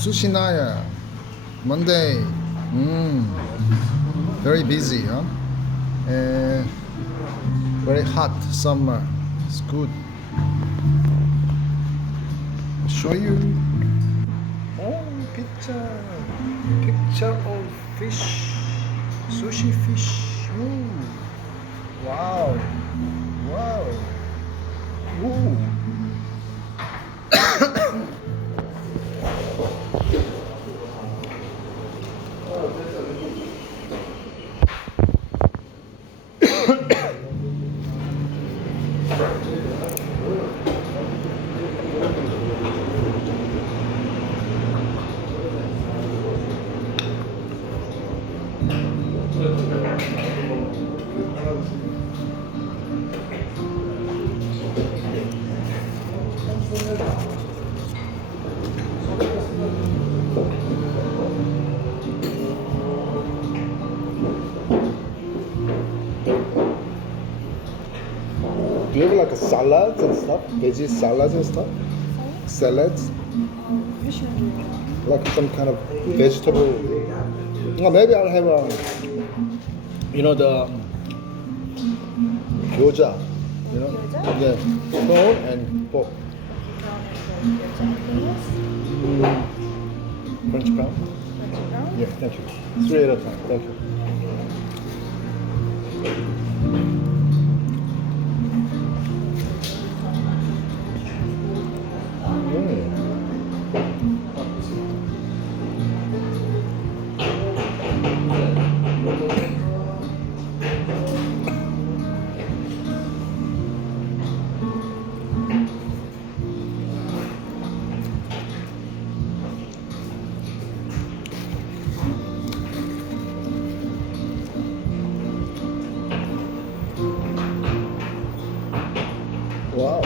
Sushinaya, Monday. Very busy, huh? And very hot summer. It's good. Show you. Oh, picture. Picture of fish. Sushi fish. Ooh. Wow. Wow. Ooh. Do you have like a salads and stuff? Veggie salads and stuff? Salads? Which one do you want? Like some kind of vegetable. Or maybe I'll have a, the gyoza. You know? Gyoza? Yeah. Corn and pork. Brown and gyoza. Anything else? French brown? French brown? Yeah, thank you. 3 at a time. Thank you. Wow.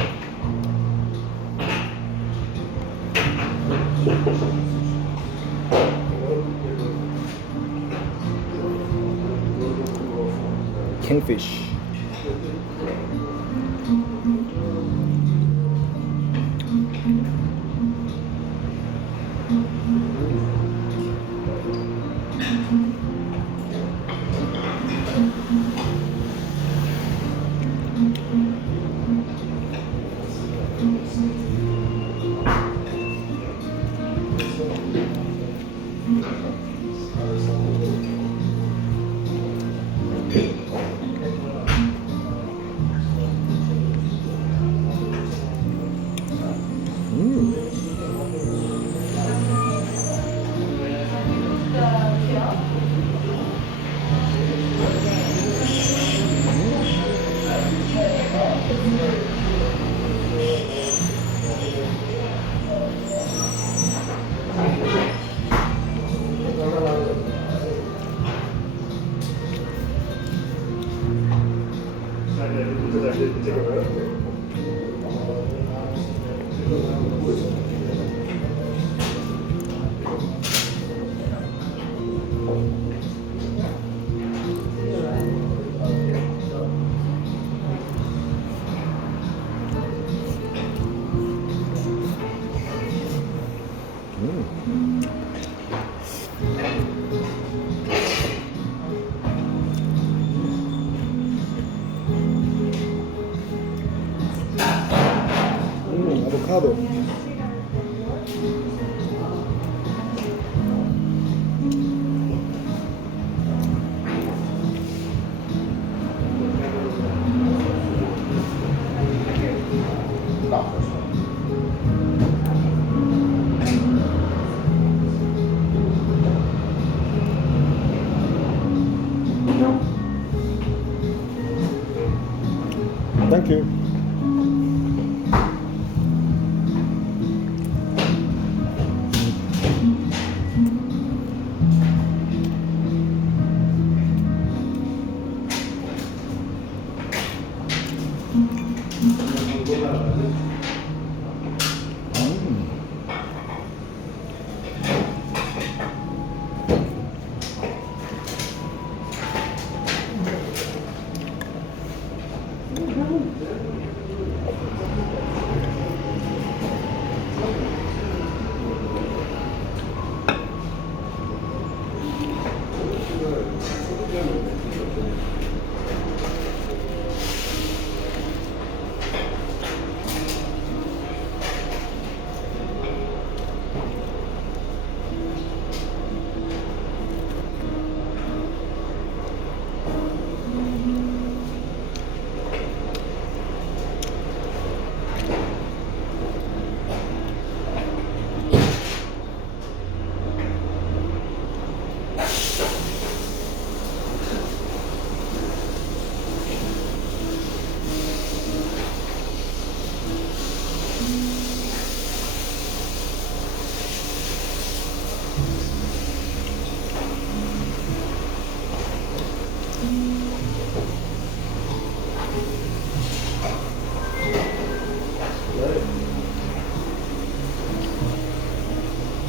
Kingfish. Avocado. Thank you.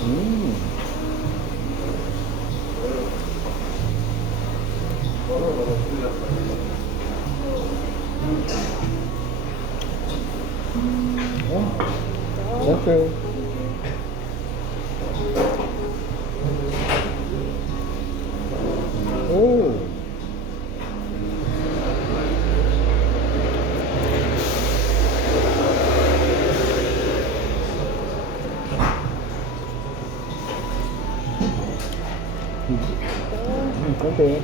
음. 오케이. 오. 오케이.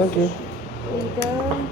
Thank you. There you go.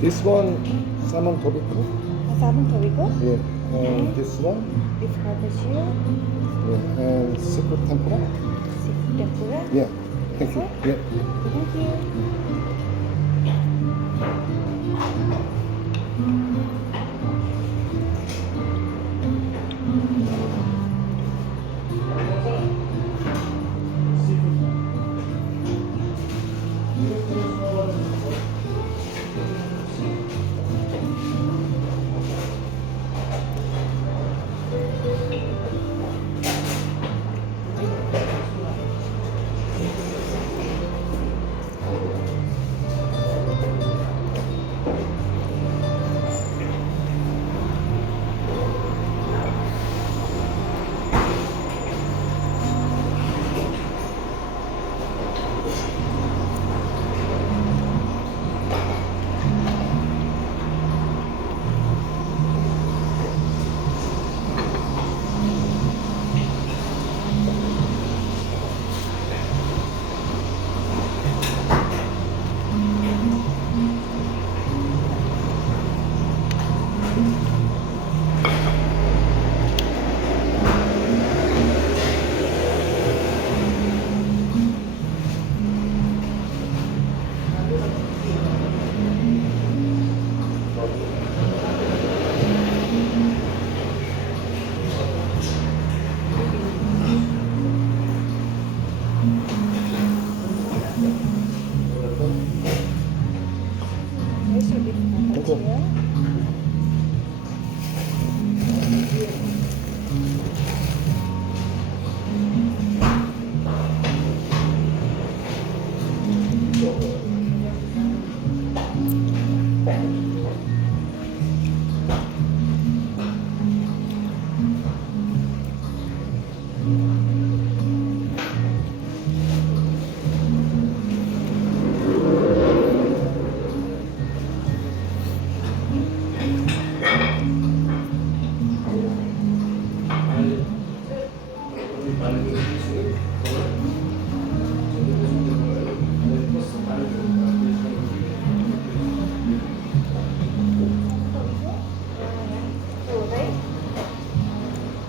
This one, salmon tobacco. Salmon Torigo. Yeah. And this one, Beef carpaccio. yeah. And seafood tempura. Seafood tempura. Yeah. Thank you. Yeah. Thank you. to be focused Okay. here. Okay.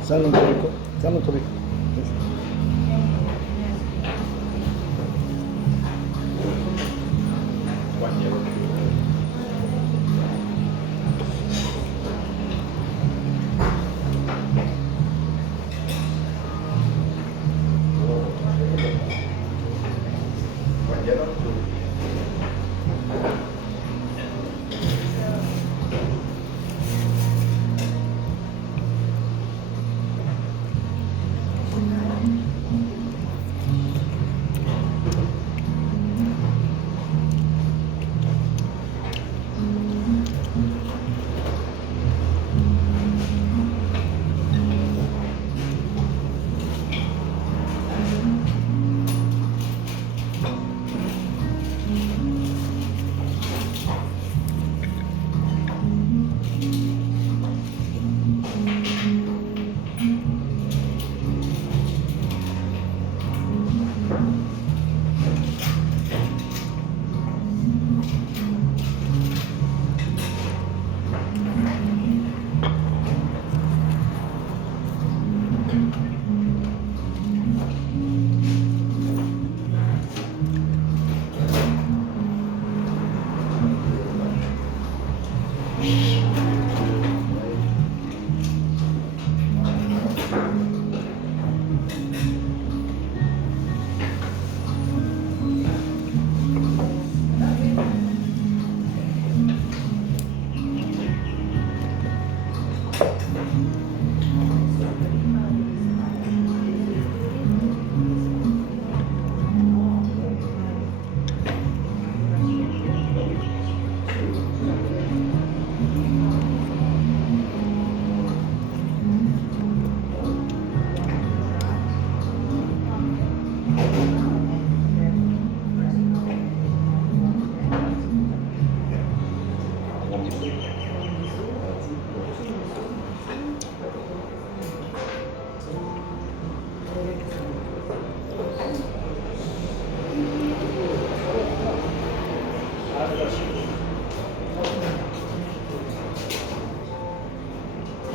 삶은 토리코? 삶은 토리코.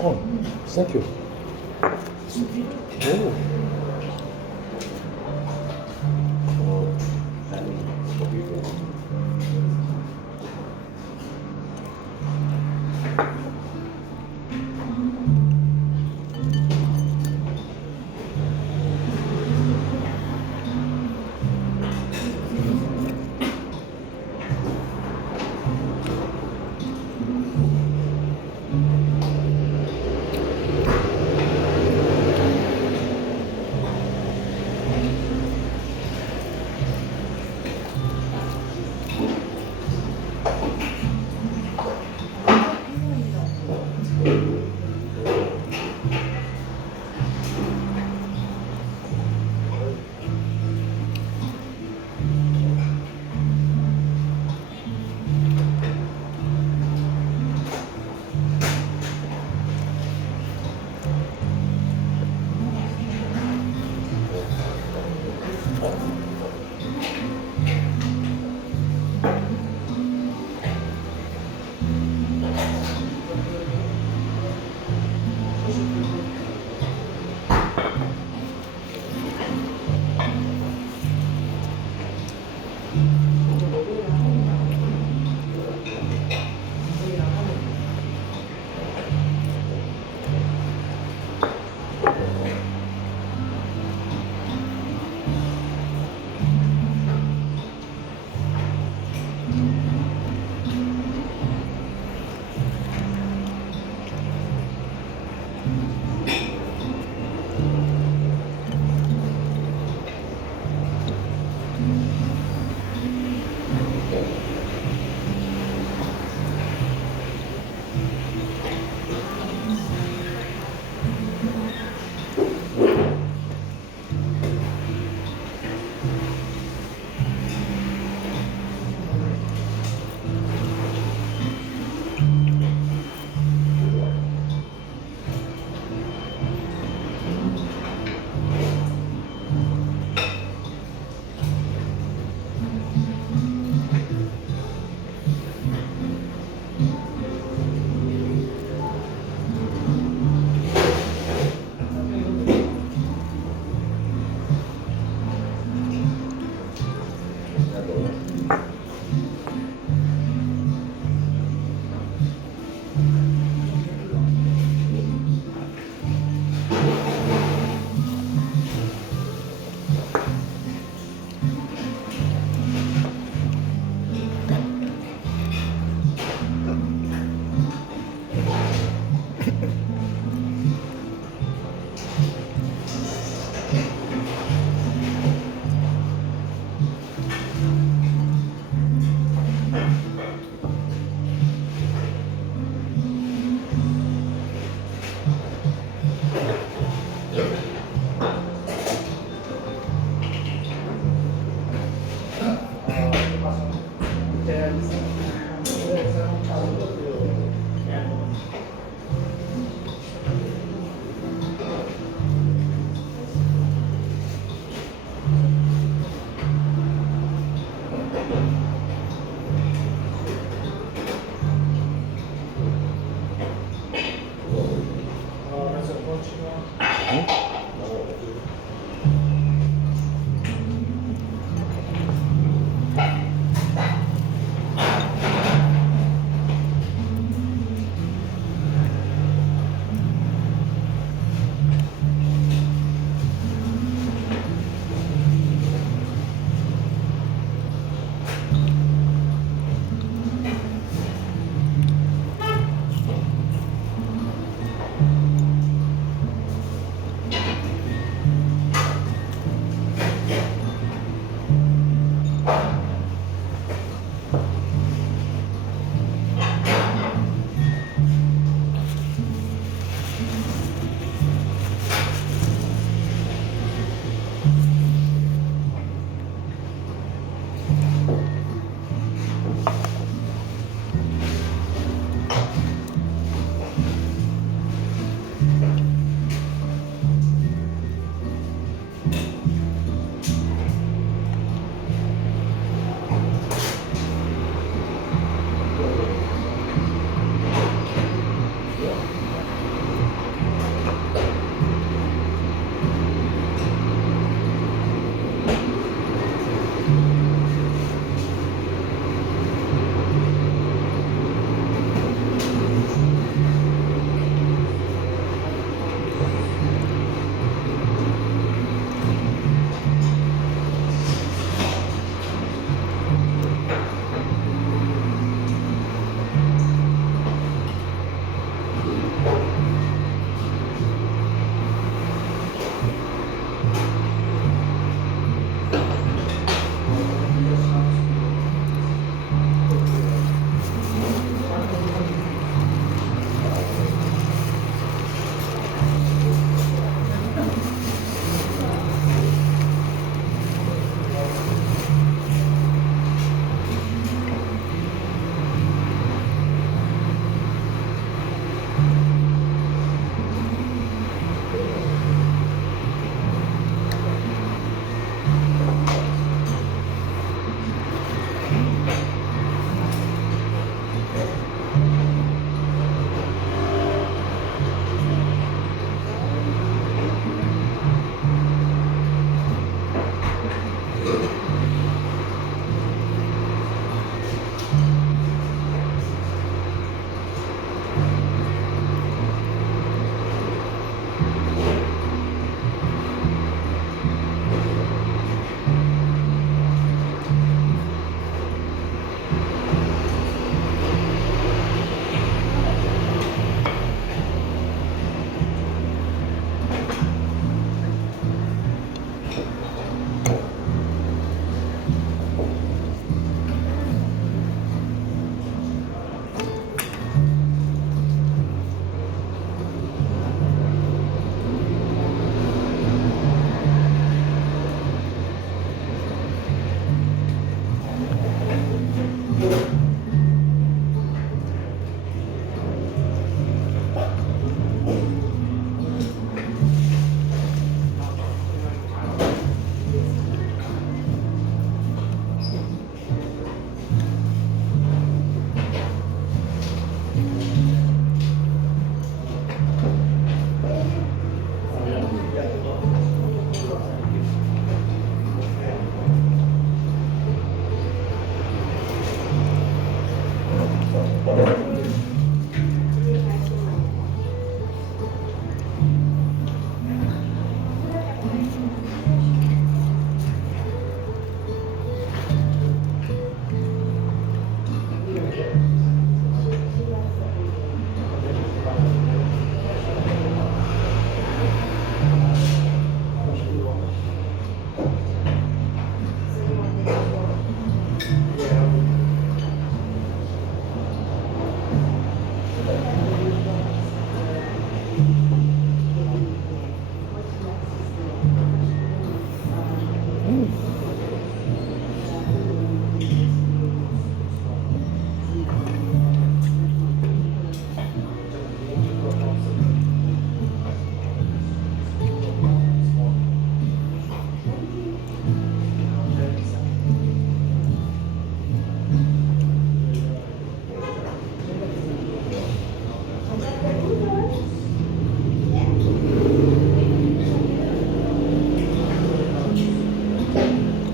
Oh, thank you. Oh.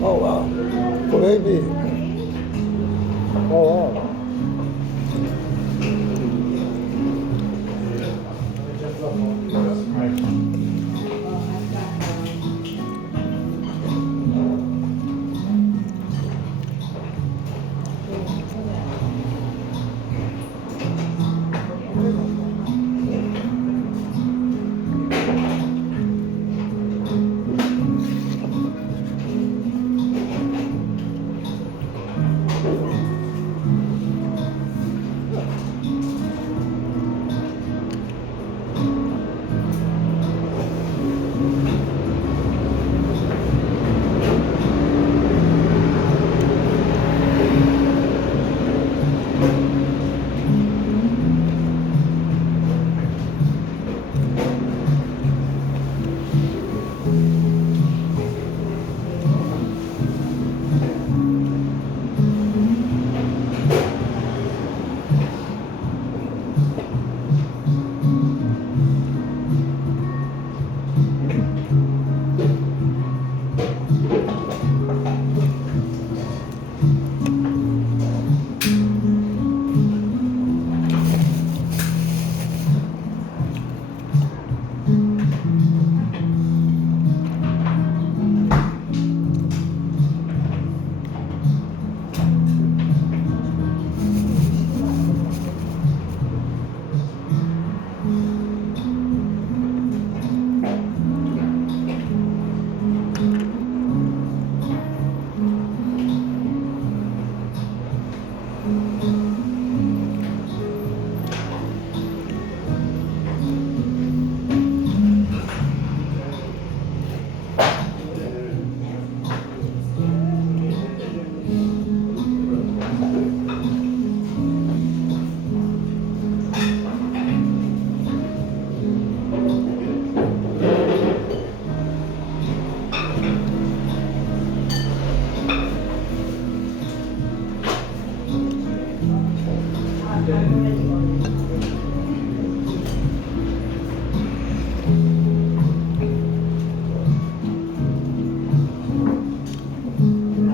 Oh wow, baby. Oh wow.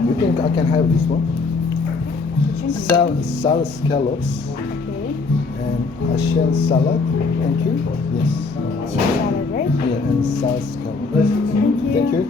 You think I can have this one? Salad scallops Okay. and Asian salad. Thank you. Yes. Chicken salad, right? Yeah, and salad scallops. Thank you. Thank you.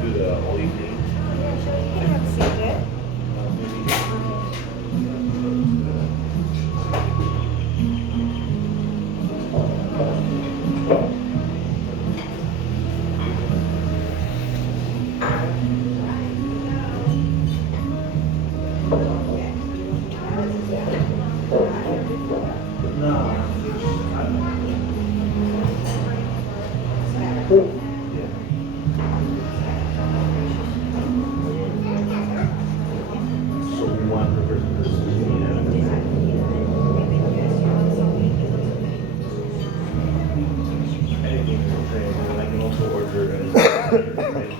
Do the whole evening. Yeah, sure. You can have a cigarette. So we want the person to anything to say, and I can also order anything.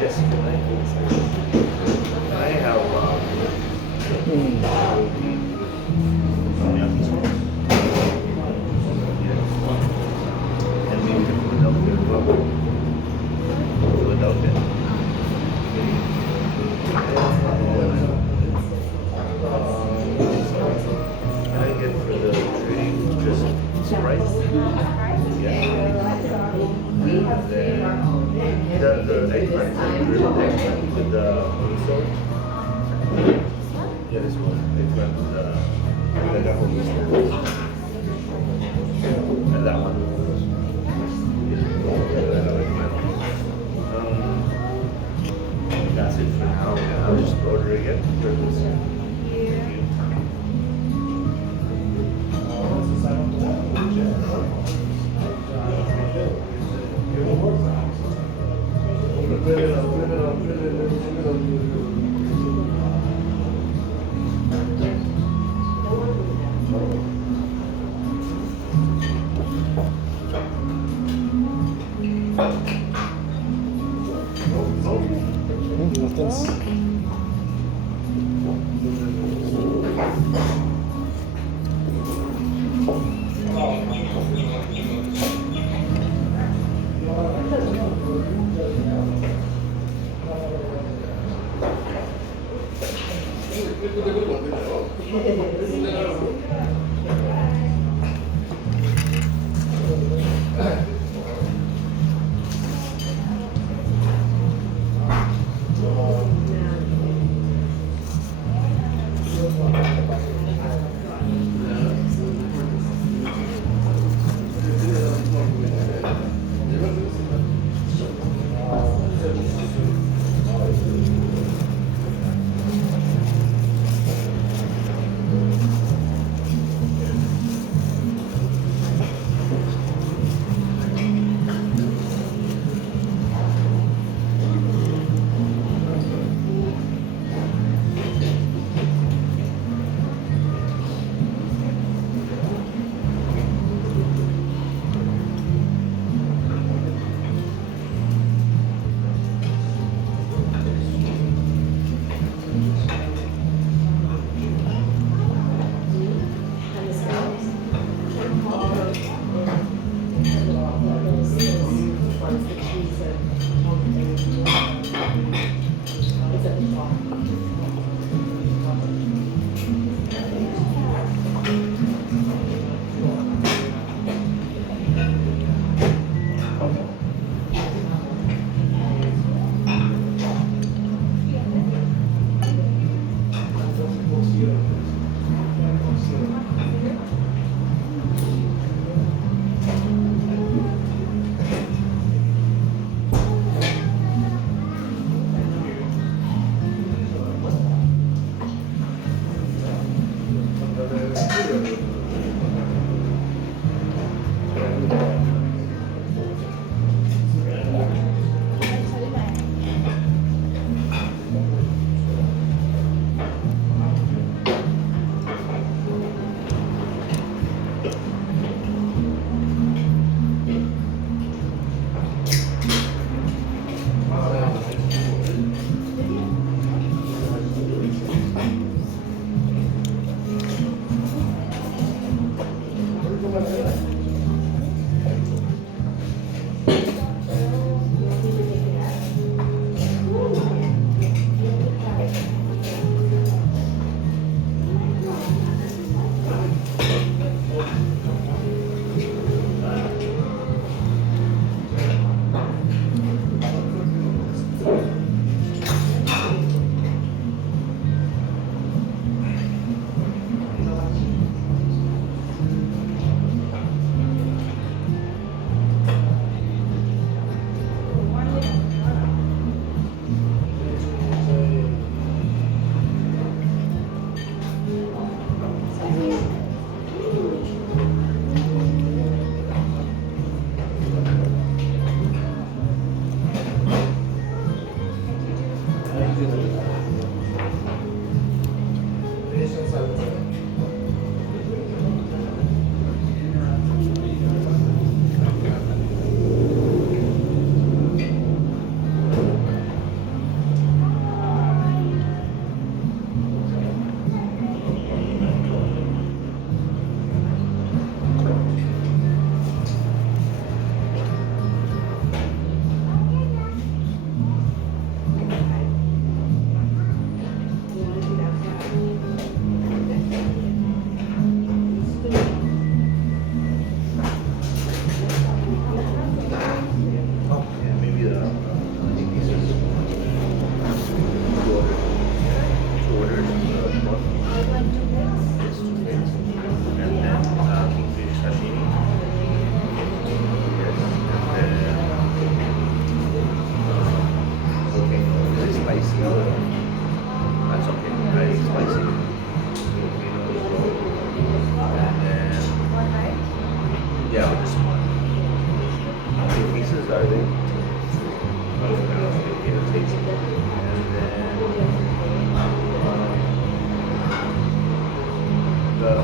Yes, I have onion sauce. And maybe the Philadelphia as well. Philadelphia. Can I get for the tree just Sprite? Yeah. And then the eggplant, the grilled eggplant with the miso. Yeah, this one. Eggplant with the double miso. And that one. That's it for now. I'll just order again. Nothing's.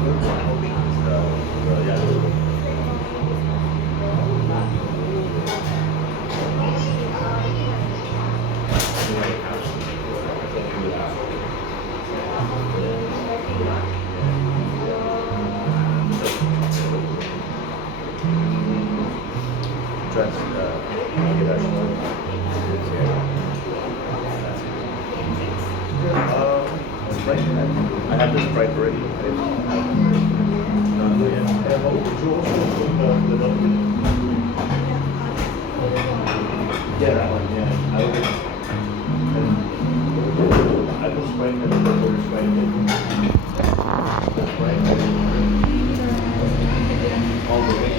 good one for me is the yellow. Dress, Sprite. I have the Sprite already. Not yet. Yeah, that one, yeah. I will Sprite and the Sprite. All the way.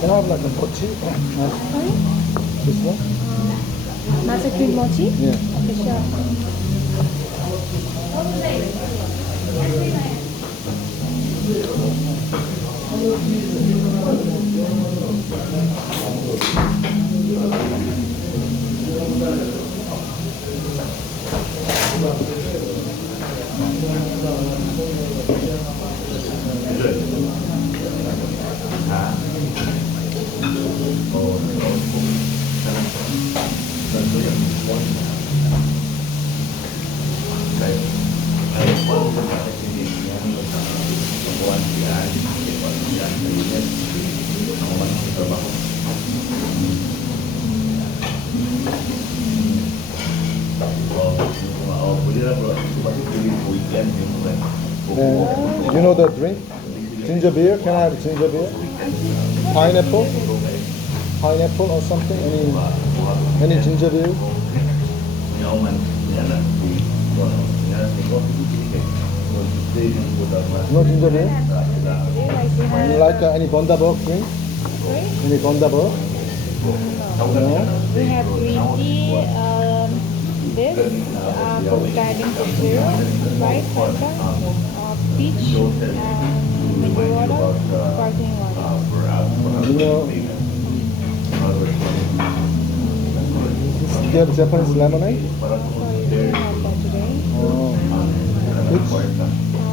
Can I have like a mochi? Sorry? This one? Matcha cream mochi? Yeah. Okay, sure. And you know the drink? Ginger beer? Can I have ginger beer? Pineapple? Pineapple or something? Any ginger beer? No ginger beer? Like any Bundaberg drink? Any Bundaberg? No? We have green tea, this, guiding for zero, right, Fanta, peach, and mango water, sparkling water. You know, do you have Japanese lemonade? Sorry, we don't have that today. Oh.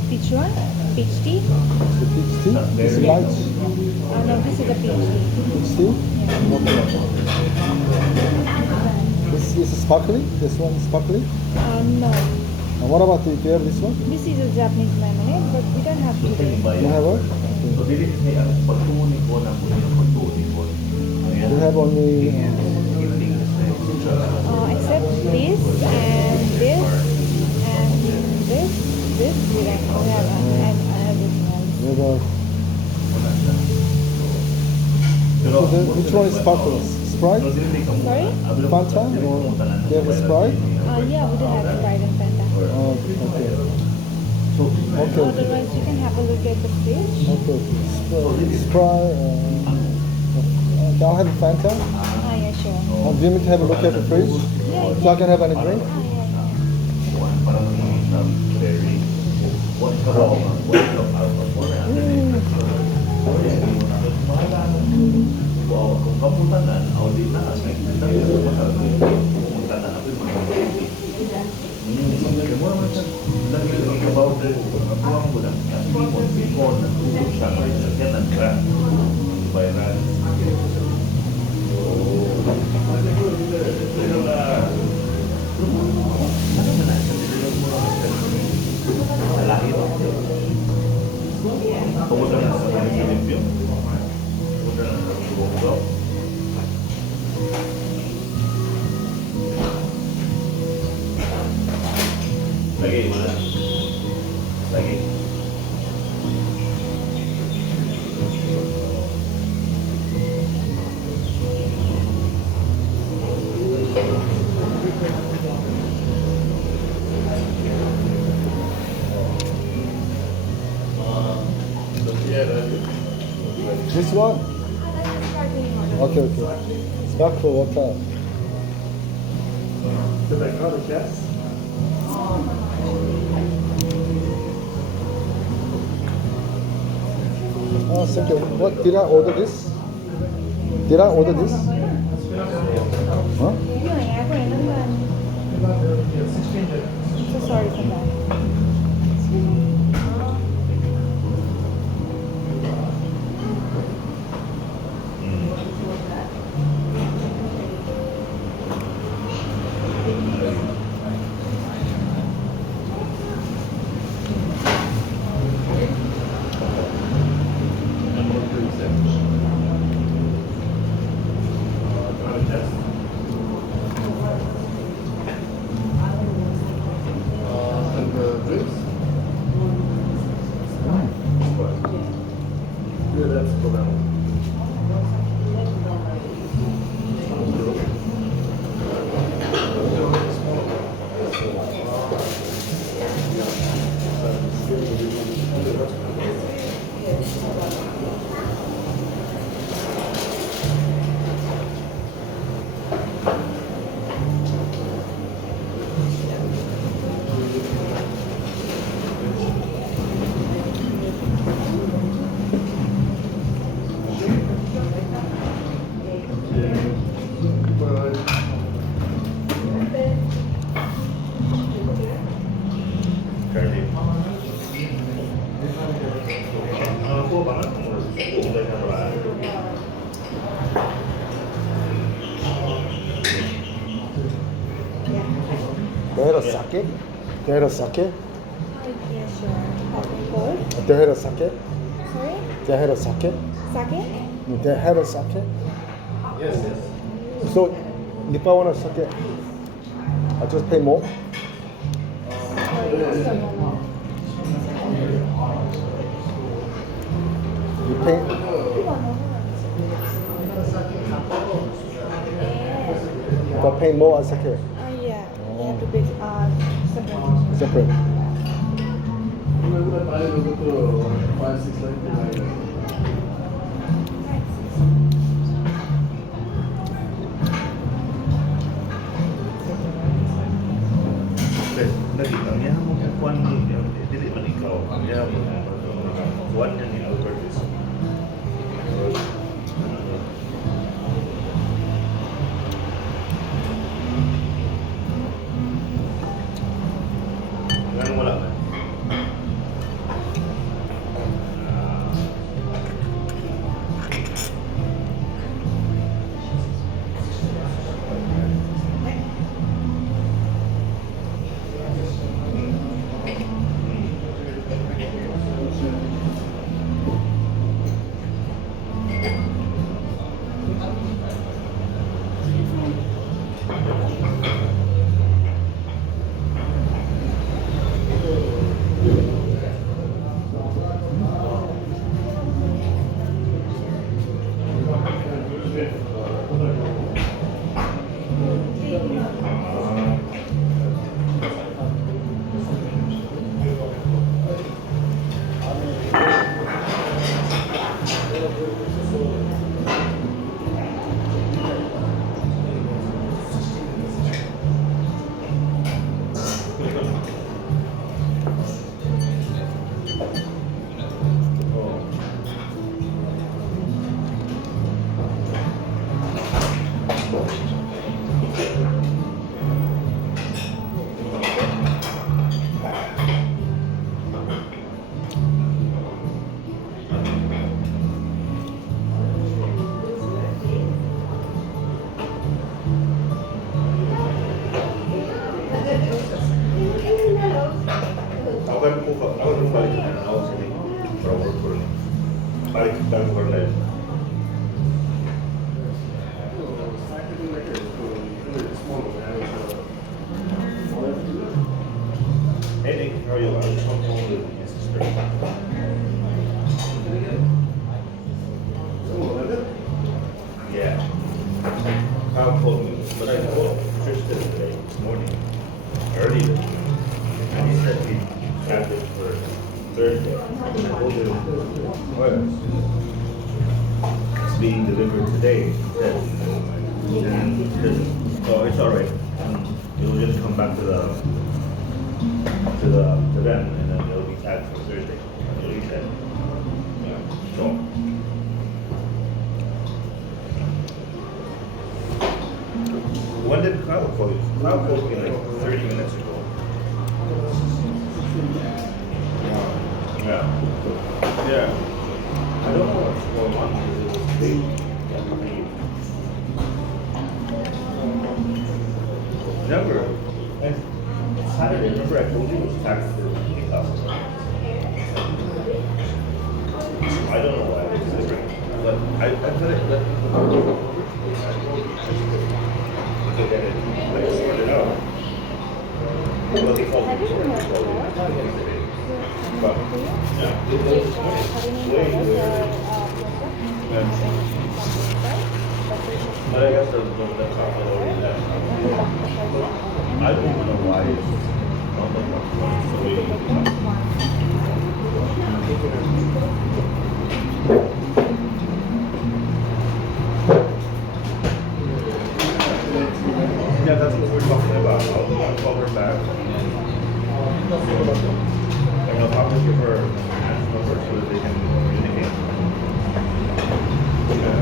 Peach one, peach tea. The peach tea? Is it light? No, this is a peach tea. Peach tea? Yeah. This is sparkling? This one is sparkling? No, And what about do you have this one? this is a Japanese lemonade, but we don't have today. You have what? You have only Except this and this and this, we don't have everything else. you have a, so which one is sparkling? Sprite? Sorry? Fanta? Or do you have a Sprite? Yeah, we do have Sprite and Fanta. Oh, okay. Okay. Otherwise, you can have a look at the fridge. Okay. Sprite. I'll have a Fanta. Yeah, sure. Do you need to have a look at the fridge? Yeah, So I can have any drink? yeah. Kung kaputanan, audit na aspect kita kaputanan apa yang semua macam lagi about the apa bulan people sama kerja nanti bayaran lahir kemudian sama limpio lagi mana? Lagi. This one? Okay, okay. Sparkle water. Did I call the chefs? Oh, thank you. What did I order this? Did I order this? Huh? So sorry for that. And the drinks? Yeah, that's for now. They had a sake? They had a sake? Yeah, sure. Cold? They had a sake? Sorry? They had a sake? Sake? They had a sake? Yes, yes. So, if I want a sake, I just pay more? Sorry, just a moment. You pay? If I pay more, I sake. Yeah. You have to pay separate. Separate. Nakita niya mo kuan niya dili man ikaw niya kuan niya ni Albert is ngano wala man ako balik na ako sini para work ko rin. Balik tayo ko rin. Hey Nick, how are you? I just want to call with your sister. Yeah. Kyle called me, but I called Tristan today, this morning, earlier. And he said he had it for Thursday. I told him, well, it's being delivered today. He said, and he said, oh, it's all right. It'll just come back to them, and then it'll be tagged for Thursday. That's what he said. Yeah. So. When did Kyle call you? Kyle called me like 30 minutes ago. Yeah. Yeah. I don't know what's going on because it was late. Remember, and Saturday, remember I told you it was taxed for $8,000. I don't know why it's different, but I put it, get it, like, sort it out. Well, he called me. But, yeah, it was way weird. But I guess the cop already left. I don't even know why it's not the one. So yeah, that's what we're talking about. I'll call her back. And I'll talk to her number so that they can communicate. Yeah.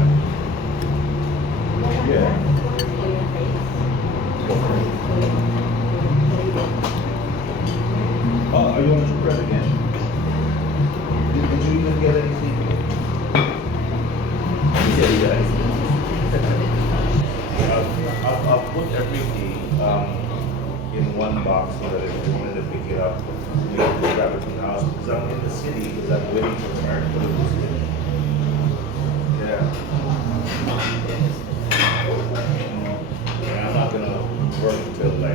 Yeah. Are you on the bread again? Did you even get anything? Yeah. I'll put everything in one box so that if you wanted to pick it up, you have to grab it from the house because I'm in the city because I'm waiting for America to go to the city. Yeah. And I'm not gonna work until like